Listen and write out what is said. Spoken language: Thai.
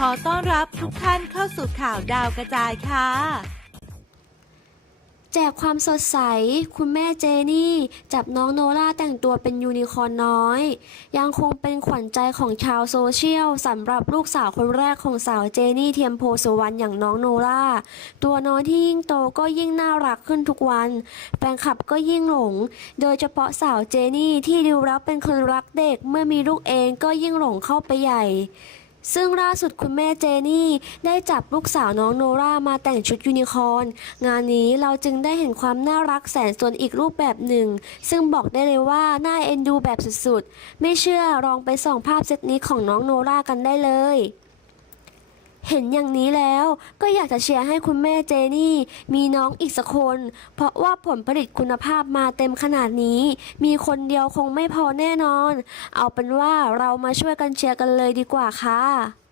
ขอต้อนรับทุกท่านเข้าสู่ข่าวดาวกระจายค่ะ แจกความสดใส คุณแม่เจนี่ จับน้องโนล่าแต่งตัวเป็นยูนิคอร์นน้อย ยังคงเป็นขวัญใจของชาวโซเชียลสำหรับลูกสาวคนแรกของสาวเจนี่เทียมโพสุวรรณอย่างน้องโนล่า ตัวน้อยที่ยิ่งโตก็ยิ่งน่ารักขึ้นทุกวัน แฟนคลับก็ยิ่งหลง โดยเฉพาะสาวเจนี่ที่ดูแล้วเป็นคนรักเด็ก เมื่อมีลูกเองก็ยิ่งหลงเข้าไปใหญ่ ซึ่งล่าสุดคุณแม่เจนี่ได้จับลูกสาวน้องโนรามาแต่งชุดยูนิคอร์นงานนี้เราจึงได้เห็นความน่ารักแสนสนอีกรูปแบบหนึ่ง ซึ่งบอกได้เลยว่าน่าเอ็นดูแบบสุดๆ ไม่เชื่อลองไปส่องภาพเซตนี้ของน้องโนรากันได้เลย เห็นอย่างนี้แล้วก็อยากจะเชียร์ให้คุณแม่เจนี่ มีน้องอีกสักคน เพราะว่าผลผลิตคุณภาพมาเต็มขนาดนี้ มีคนเดียวคงไม่พอแน่นอน เอาเป็นว่าเรามาช่วยกันเชียร์กันเลยดีกว่าค่ะ